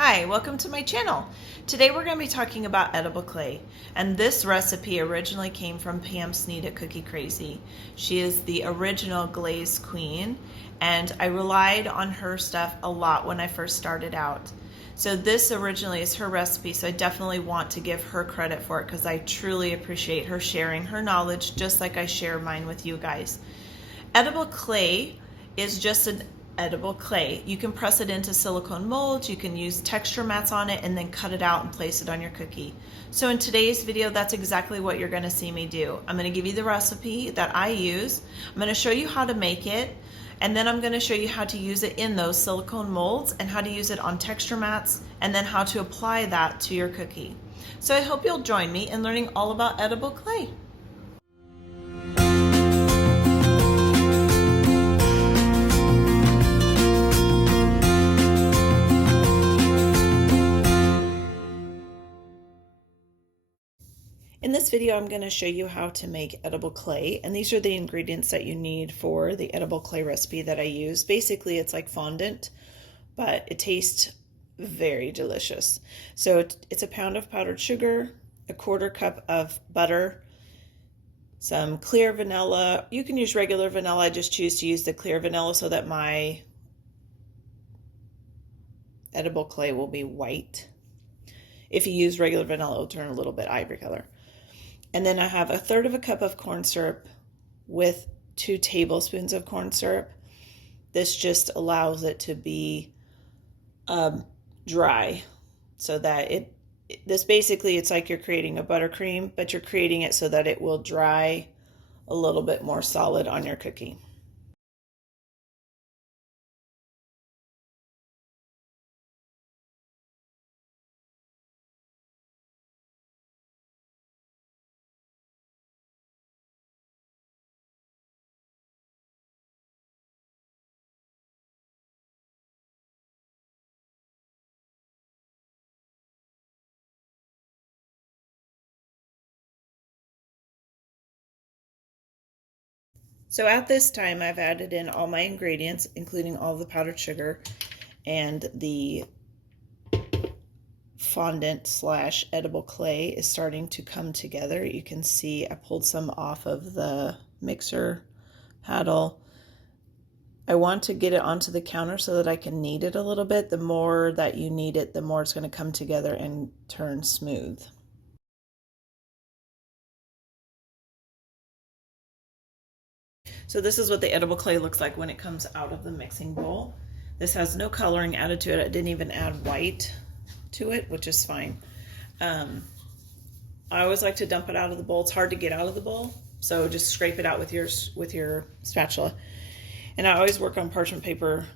Hi, welcome to my channel. Today we're going to be talking about edible clay, and this recipe originally came from Pam Sneed at Cookie Crazy. She is the original glaze queen, and I relied on her stuff a lot when I first started out. So this originally is her recipe, so I definitely want to give her credit for it because I truly appreciate her sharing her knowledge just like I share mine with you guys. Edible clay is just an edible clay. You can press it into silicone molds, you can use texture mats on it, and then cut it out and place it on your cookie. So in today's video, that's exactly what you're gonna see me do. I'm gonna give you the recipe that I use. I'm gonna show you how to make it, and then I'm gonna show you how to use it in those silicone molds and how to use it on texture mats, and then how to apply that to your cookie. So I hope you'll join me in learning all about edible clay. In this video, I'm going to show you how to make edible clay, and these are the ingredients that you need for the edible clay recipe that I use. Basically, it's like fondant, but it tastes very delicious. So it's a pound of powdered sugar, a quarter cup of butter, some clear vanilla. You can use regular vanilla. I just choose to use the clear vanilla so that my edible clay will be white. If you use regular vanilla, it'll turn a little bit ivory color. And then I have a third of a cup of corn syrup with 2 tablespoons of corn syrup. This just allows it to be dry so that this basically, it's like you're creating a buttercream, but you're creating it so that it will dry a little bit more solid on your cookie. So at this time, I've added in all my ingredients, including all the powdered sugar and the fondant slash edible clay is starting to come together. You can see I pulled some off of the mixer paddle. I want to get it onto the counter so that I can knead it a little bit. The more that you knead it, the more it's going to come together and turn smooth. So this is what the edible clay looks like when it comes out of the mixing bowl. This has no coloring added to it. I didn't even add white to it, which is fine. I always like to dump it out of the bowl. It's hard to get out of the bowl, so just scrape it out with your spatula. And I always work on parchment paper.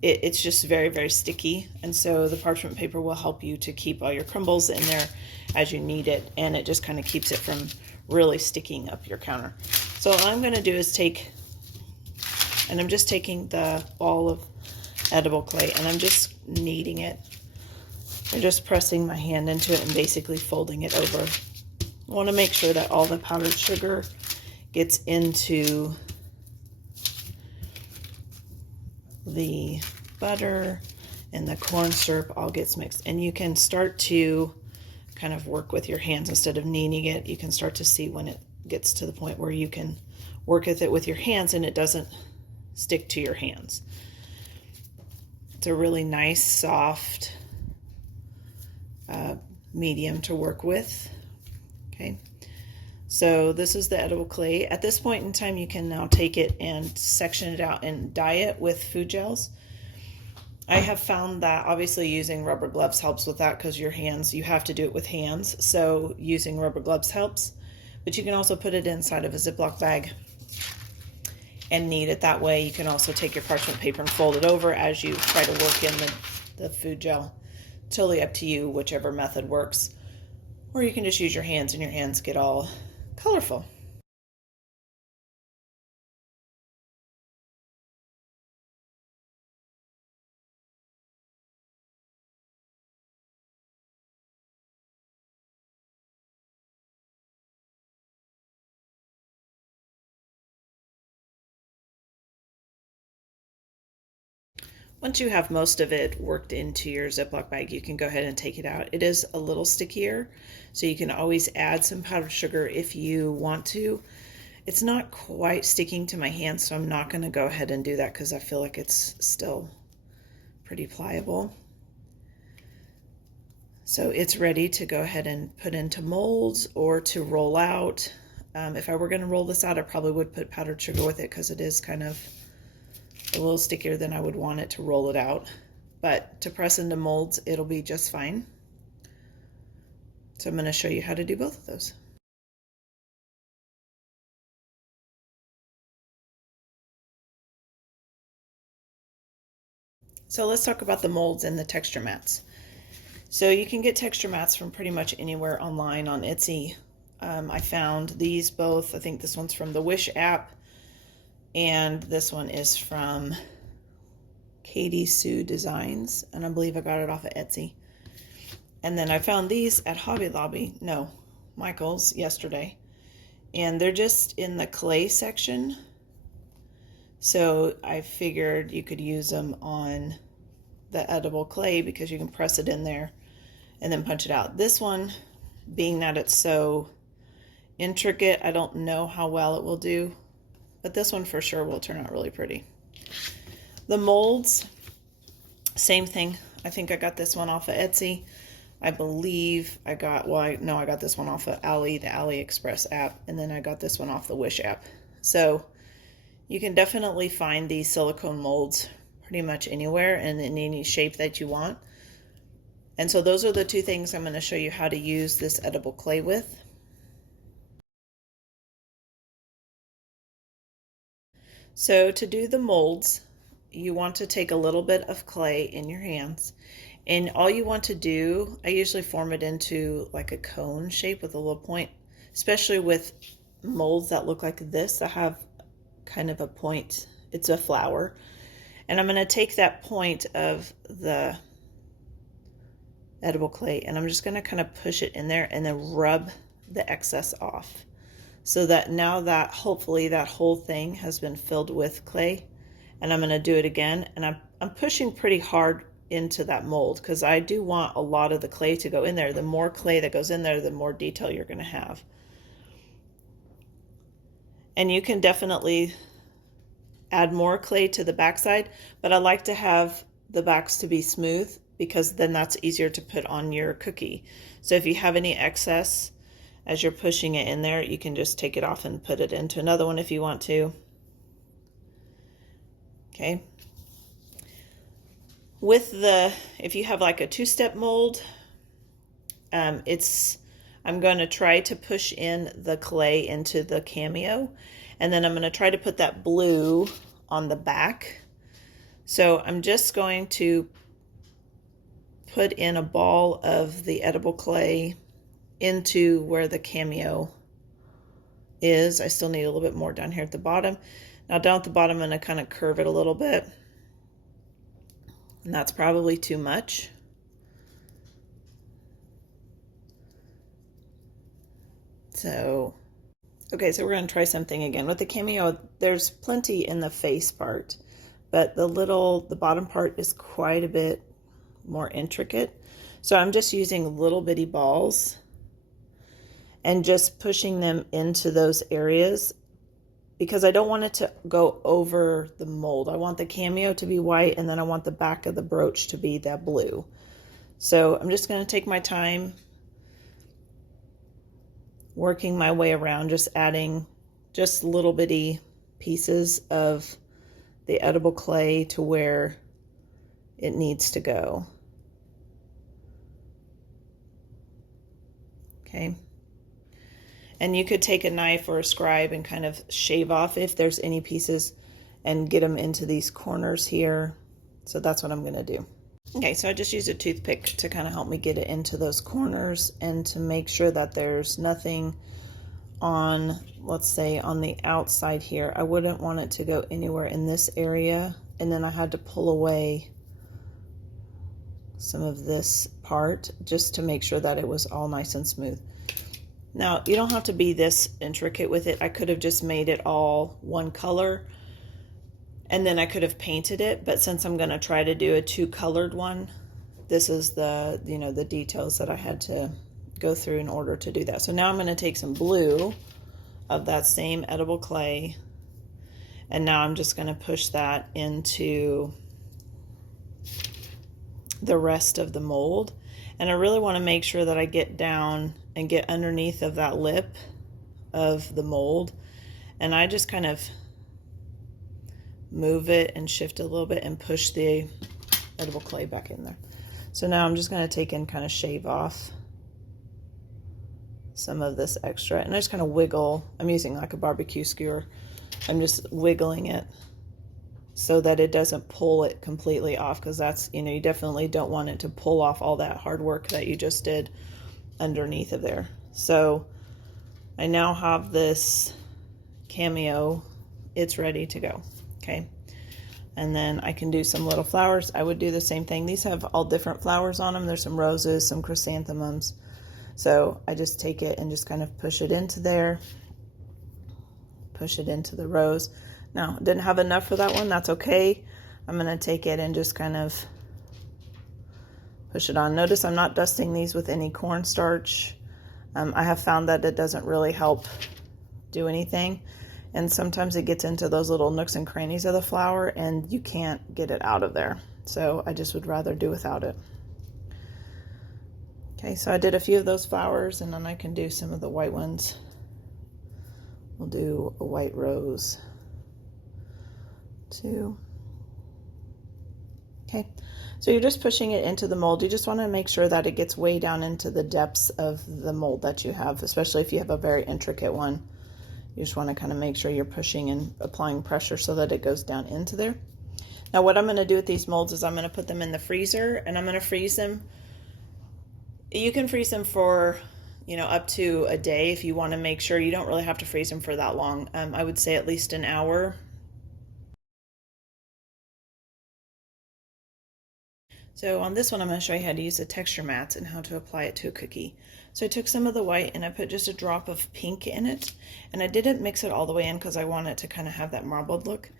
It's just very, very sticky, and so the parchment paper will help you to keep all your crumbles in there as you knead it, and it just kind of keeps it from really sticking up your counter. So all I'm going to do is I'm just taking the ball of edible clay and I'm just kneading it. I'm just pressing my hand into it and basically folding it over. I want to make sure that all the powdered sugar gets into the butter and the corn syrup all gets mixed. And you can start to kind of work with your hands instead of kneading it. You can start to see when it gets to the point where you can work with it with your hands and it doesn't stick to your hands. It's a really nice, soft medium to work with. Okay, so this is the edible clay. At this point in time, you can now take it and section it out and dye it with food gels. I have found that obviously using rubber gloves helps with that because your hands, you have to do it with hands. So using rubber gloves helps, but you can also put it inside of a Ziploc bag and knead it that way. You can also take your parchment paper and fold it over as you try to work in the food gel. Totally up to you, whichever method works. Or you can just use your hands and your hands get all colorful. Once you have most of it worked into your Ziploc bag, you can go ahead and take it out. It is a little stickier, so you can always add some powdered sugar if you want to. It's not quite sticking to my hands, so I'm not going to go ahead and do that because I feel like it's still pretty pliable. So it's ready to go ahead and put into molds or to roll out. If I were going to roll this out, I probably would put powdered sugar with it because it is kind of a little stickier than I would want it to roll it out. But to press into molds, it'll be just fine. So I'm going to show you how to do both of those. So let's talk about the molds and the texture mats. So you can get texture mats from pretty much anywhere online on Etsy. I found these both. I think this one's from the Wish app, and this one is from Katie Sue Designs, and I believe I got it off of Etsy. And then I found these at Michael's yesterday, and they're just in the clay section. So I figured you could use them on the edible clay because you can press it in there and then punch it out. This one, being that it's so intricate, I don't know how well it will do, but this one for sure will turn out really pretty. The molds, same thing. I think I got this one off of Etsy. I believe I got, I got this one off of the AliExpress app, and then I got this one off the Wish app. So you can definitely find these silicone molds pretty much anywhere and in any shape that you want. And so those are the two things I'm going to show you how to use this edible clay with. So to do the molds, you want to take a little bit of clay in your hands, and all you want to do, I usually form it into like a cone shape with a little point, especially with molds that look like this that have kind of a point. It's a flower, and I'm going to take that point of the edible clay and I'm just going to kind of push it in there and then rub the excess off, so that now that hopefully that whole thing has been filled with clay. And I'm going to do it again, and I'm pushing pretty hard into that mold because I do want a lot of the clay to go in there. The more clay that goes in there, the more detail you're going to have. And you can definitely add more clay to the backside, but I like to have the backs to be smooth because then that's easier to put on your cookie. So if you have any excess as you're pushing it in there, you can just take it off and put it into another one if you want to. Okay. With if you have like a two-step mold, I'm going to try to push in the clay into the cameo, and then I'm going to try to put that blue on the back. So I'm just going to put in a ball of the edible clay into where the cameo is. I still need a little bit more down here at the bottom. Now down at the bottom, I'm going to kind of curve it a little bit. And that's probably too much. So, okay, so we're going to try something again. With the cameo, there's plenty in the face part, but the bottom part is quite a bit more intricate. So I'm just using little bitty balls and just pushing them into those areas because I don't want it to go over the mold. I want the cameo to be white, and then I want the back of the brooch to be that blue. So I'm just going to take my time working my way around, just adding just little bitty pieces of the edible clay to where it needs to go. Okay. And you could take a knife or a scribe and kind of shave off if there's any pieces and get them into these corners here. So that's what I'm going to do. Okay, so I just used a toothpick to kind of help me get it into those corners and to make sure that there's nothing on, let's say, on the outside here. I wouldn't want it to go anywhere in this area. And then I had to pull away some of this part just to make sure that it was all nice and smooth. Now, you don't have to be this intricate with it. I could have just made it all one color And then I could have painted it, but since I'm going to try to do a 2-colored one, this is the, you know, the details that I had to go through in order to do that. So now I'm going to take some blue of that same edible clay, and now I'm just going to push that into the rest of the mold. And I really want to make sure that I get down and get underneath of that lip of the mold, and I just kind of move it and shift a little bit and push the edible clay back in there. So now I'm just going to take and kind of shave off some of this extra, and I just kind of wiggle. I'm using like a barbecue skewer. I'm just wiggling it so that it doesn't pull it completely off, because that's, you know, you definitely don't want it to pull off all that hard work that you just did underneath of there. So I now have this cameo. It's ready to go. Okay. And then I can do some little flowers. I would do the same thing. These have all different flowers on them. There's some roses, some chrysanthemums. So I just take it and just kind of push it into there. Push it into the rose. Now, didn't have enough for that one. That's okay. I'm going to take it and just kind of push it on. Notice I'm not dusting these with any cornstarch. I have found that it doesn't really help do anything. And sometimes it gets into those little nooks and crannies of the flower and you can't get it out of there. So I just would rather do without it. Okay, so I did a few of those flowers, and then I can do some of the white ones. We'll do a white rose too. Okay, so you're just pushing it into the mold. You just want to make sure that it gets way down into the depths of the mold that you have, especially if you have a very intricate one. You just want to kind of make sure you're pushing and applying pressure so that it goes down into there. Now what I'm going to do with these molds is I'm going to put them in the freezer, and I'm going to freeze them. You can freeze them for, you know, up to a day if you want to make sure. You don't really have to freeze them for that long. I would say at least an hour. So on this one, I'm going to show you how to use the texture mats and how to apply it to a cookie. So I took some of the white and I put just a drop of pink in it, and I didn't mix it all the way in because I want it to kind of have that marbled look.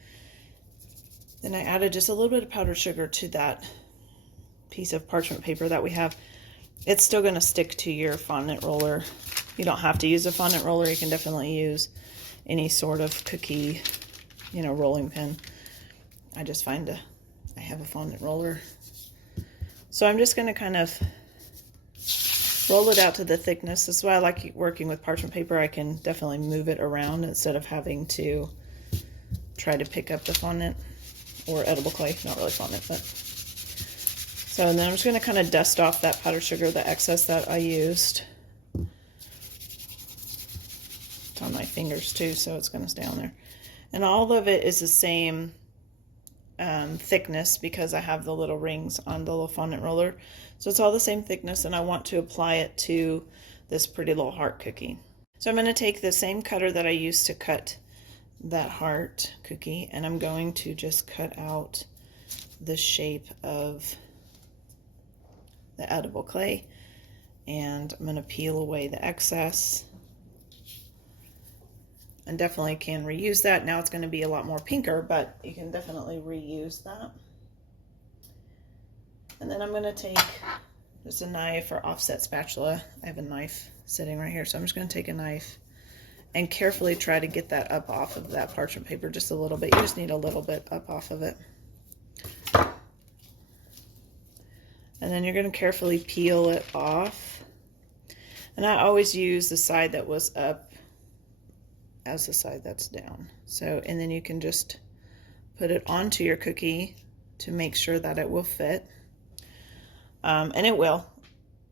Then I added just a little bit of powdered sugar to that piece of parchment paper that we have. It's still going to stick to your fondant roller. You don't have to use a fondant roller. You can definitely use any sort of cookie, you know, rolling pin. I just find I have a fondant roller. So I'm just going to kind of roll it out to the thickness. This is why I like working with parchment paper. I can definitely move it around instead of having to try to pick up the fondant or edible clay. Not really fondant, but... So, and then I'm just going to kind of dust off that powdered sugar, the excess that I used. It's on my fingers too, so it's going to stay on there. And all of it is the same thickness because I have the little rings on the little fondant roller. So it's all the same thickness, and I want to apply it to this pretty little heart cookie. So I'm going to take the same cutter that I used to cut that heart cookie, and I'm going to just cut out the shape of the edible clay, and I'm going to peel away the excess. And definitely can reuse that. Now it's going to be a lot more pinker, but you can definitely reuse that. And then I'm going to take just a knife or offset spatula. I have a knife sitting right here, so I'm just going to take a knife and carefully try to get that up off of that parchment paper just a little bit. You just need a little bit up off of it. And then you're going to carefully peel it off. And I always use the side that was up as the side that's down. So, and then you can just put it onto your cookie to make sure that it will fit. And it will.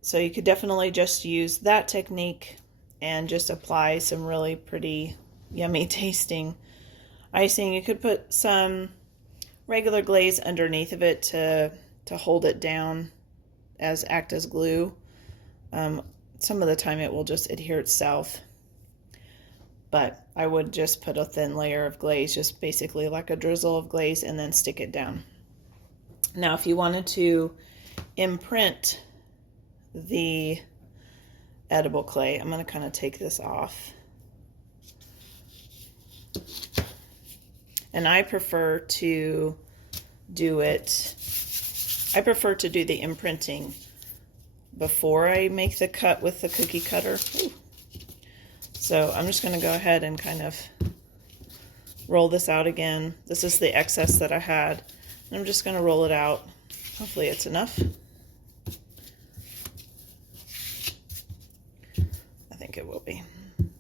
So you could definitely just use that technique and just apply some really pretty yummy tasting icing. You could put some regular glaze underneath of it to hold it down, act as glue. Some of the time it will just adhere itself, but I would just put a thin layer of glaze, just basically like a drizzle of glaze, and then stick it down. Now if you wanted to imprint the edible clay, I'm going to kind of take this off. And I prefer to do the imprinting before I make the cut with the cookie cutter. Ooh. So I'm just going to go ahead and kind of roll this out again. This is the excess that I had. And I'm just going to roll it out. Hopefully it's enough. I think it will be.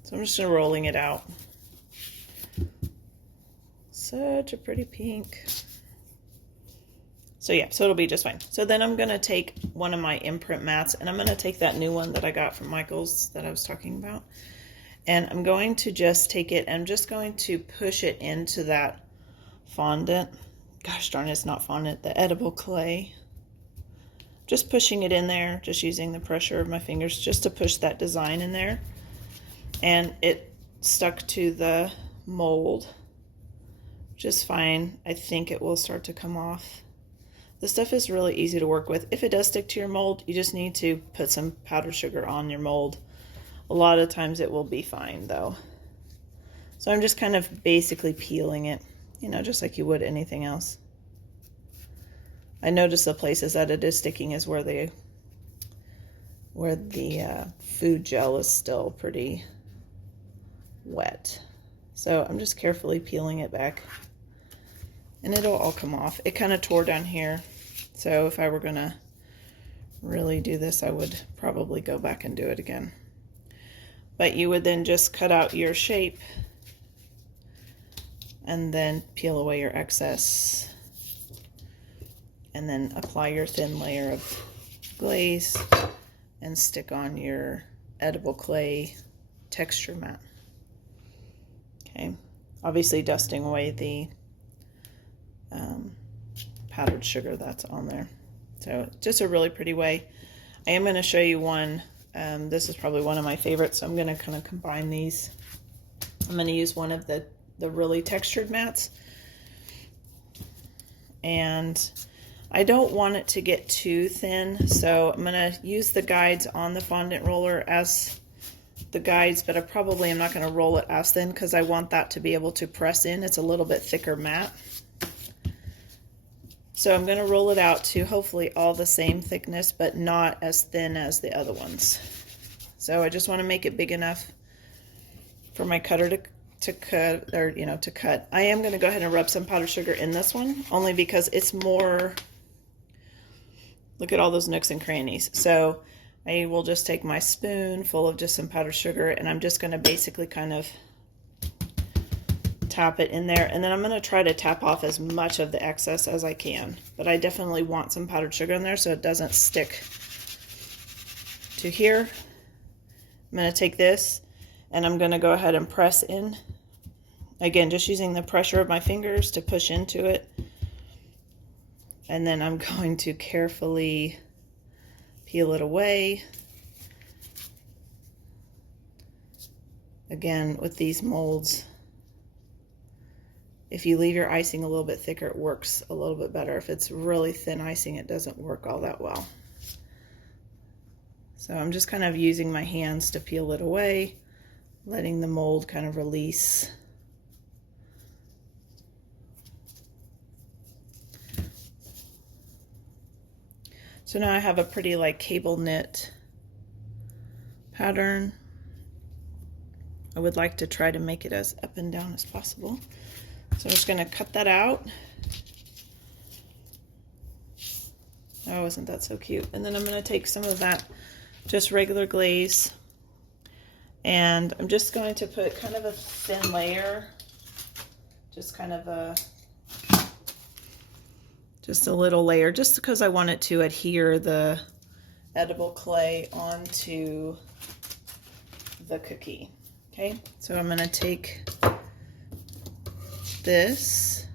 So I'm just rolling it out. Such a pretty pink. So yeah, so it'll be just fine. So then I'm going to take one of my Imprint mats, and I'm going to take that new one that I got from Michael's that I was talking about. And I'm going to just take it, and I'm just going to push it into that fondant. Gosh darn, it's not fondant, the edible clay. Just pushing it in there, just using the pressure of my fingers just to push that design in there. And it stuck to the mold just fine. I think it will start to come off. The stuff is really easy to work with. If it does stick to your mold, you just need to put some powdered sugar on your mold. A lot of times it will be fine though. So I'm just kind of basically peeling it, you know, just like you would anything else. I notice the places that it is sticking is where the food gel is still pretty wet. So I'm just carefully peeling it back, and it'll all come off. It kind of tore down here, so if I were gonna really do this, I would probably go back and do it again. But you would then just cut out your shape and then peel away your excess, and then apply your thin layer of glaze and stick on your edible clay texture mat. Okay, obviously dusting away the powdered sugar that's on there. So just a really pretty way. I am going to show you one. This is probably one of my favorites, so I'm going to kind of combine these. I'm going to use one of the really textured mats, and I don't want it to get too thin, so I'm going to use the guides on the fondant roller as the guides, but I probably am not going to roll it as thin because I want that to be able to press in. It's a little bit thicker mat. So I'm going to roll it out to hopefully all the same thickness, but not as thin as the other ones. So I just want to make it big enough for my cutter to cut, or to cut. I am going to go ahead and rub some powdered sugar in this one, only because it's more, look at all those nooks and crannies. So I will just take my spoon full of just some powdered sugar, and I'm just going to basically kind of tap it in there, and then I'm going to try to tap off as much of the excess as I can. But I definitely want some powdered sugar in there so it doesn't stick to here. I'm going to take this, and I'm going to go ahead and press in. Again, just using the pressure of my fingers to push into it. And then I'm going to carefully peel it away. Again, with these molds, if you leave your icing a little bit thicker, it works a little bit better. If it's really thin icing, it doesn't work all that well. So I'm just kind of using my hands to peel it away, letting the mold kind of release. So now I have a pretty like cable knit pattern. I would like to try to make it as up and down as possible. So I'm just going to cut that out. Oh, isn't that so cute? And then I'm going to take some of that just regular glaze, and I'm just going to put kind of a thin layer, just kind of just a little layer, just because I want it to adhere the edible clay onto the cookie. Okay, so I'm going to take this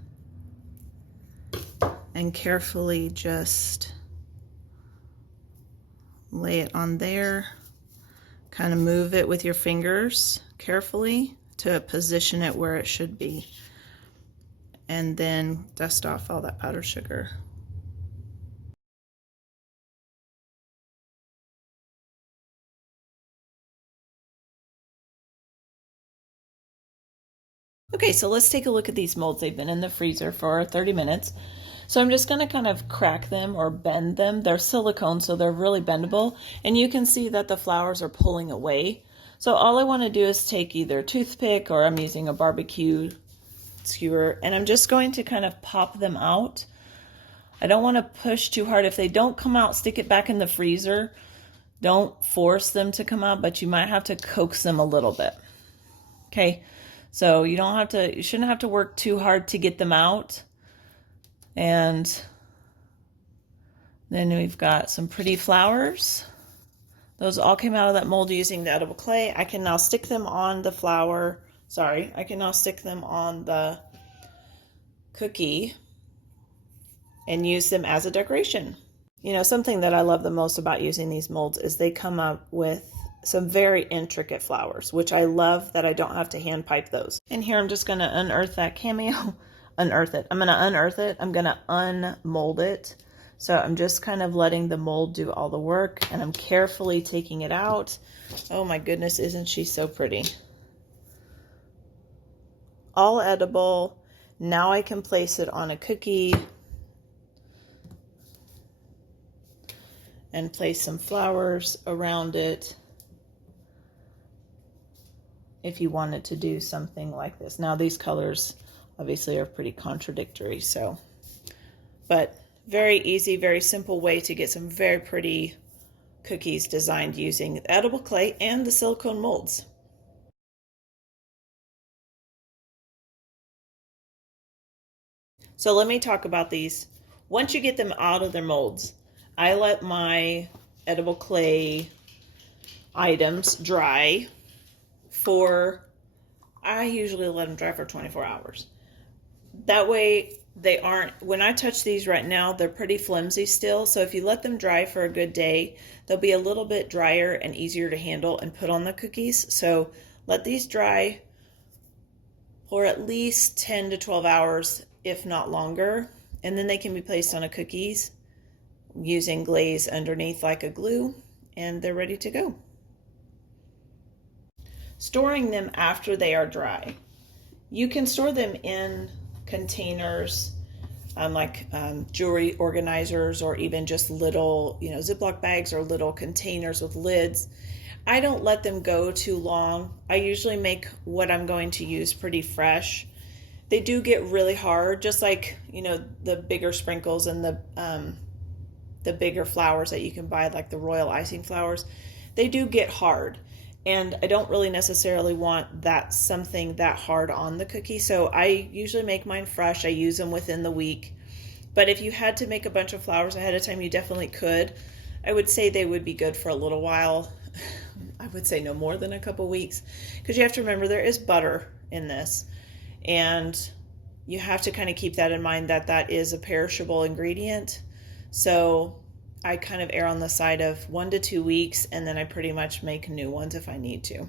and carefully just lay it on there. Kind of move it with your fingers carefully to position it where it should be, and then dust off all that powdered sugar. Okay, so let's take a look at these molds. They've been in the freezer for 30 minutes. So I'm just going to kind of crack them or bend them. They're silicone, so they're really bendable. And you can see that the flowers are pulling away. So all I want to do is take either a toothpick, or I'm using a barbecue skewer, and I'm just going to kind of pop them out. I don't want to push too hard. If they don't come out, stick it back in the freezer. Don't force them to come out, but you might have to coax them a little bit. Okay, so you shouldn't have to work too hard to get them out. And then we've got some pretty flowers. Those all came out of that mold using the edible clay. I can now stick them on the flower. Sorry, I can now stick them on the cookie and use them as a decoration. You know, something that I love the most about using these molds is they come up with some very intricate flowers, which I love that I don't have to hand pipe those. And here I'm just going to unearth that cameo. Unearth it. I'm going to unearth it. I'm going to unmold it. So I'm just kind of letting the mold do all the work, and I'm carefully taking it out. Oh my goodness, isn't she so pretty? All edible. Now I can place it on a cookie and place some flowers around it if you wanted to do something like this. Now these colors obviously are pretty contradictory, but very easy, very simple way to get some very pretty cookies designed using edible clay and the silicone molds. So let me talk about these. Once you get them out of their molds, I let my edible clay items dry I usually let them dry for 24 hours. That way they aren't, when I touch these right now, they're pretty flimsy still. So if you let them dry for a good day, they'll be a little bit drier and easier to handle and put on the cookies. So let these dry for at least 10 to 12 hours, if not longer. And then they can be placed on a cookies using glaze underneath like a glue, and they're ready to go. Storing them after they are dry. You can store them in containers like jewelry organizers, or even just little, Ziploc bags or little containers with lids. I don't let them go too long. I usually make what I'm going to use pretty fresh. They do get really hard, just like, the bigger sprinkles and the bigger flowers that you can buy, like the royal icing flowers. They do get hard. And I don't really necessarily want something that hard on the cookie. So I usually make mine fresh. I use them within the week. But if you had to make a bunch of flowers ahead of time, you definitely could. I would say they would be good for a little while. I would say no more than a couple weeks, because you have to remember there is butter in this. And you have to kind of keep that in mind, that is a perishable ingredient. So I kind of err on the side of 1 to 2 weeks, and then I pretty much make new ones if I need to.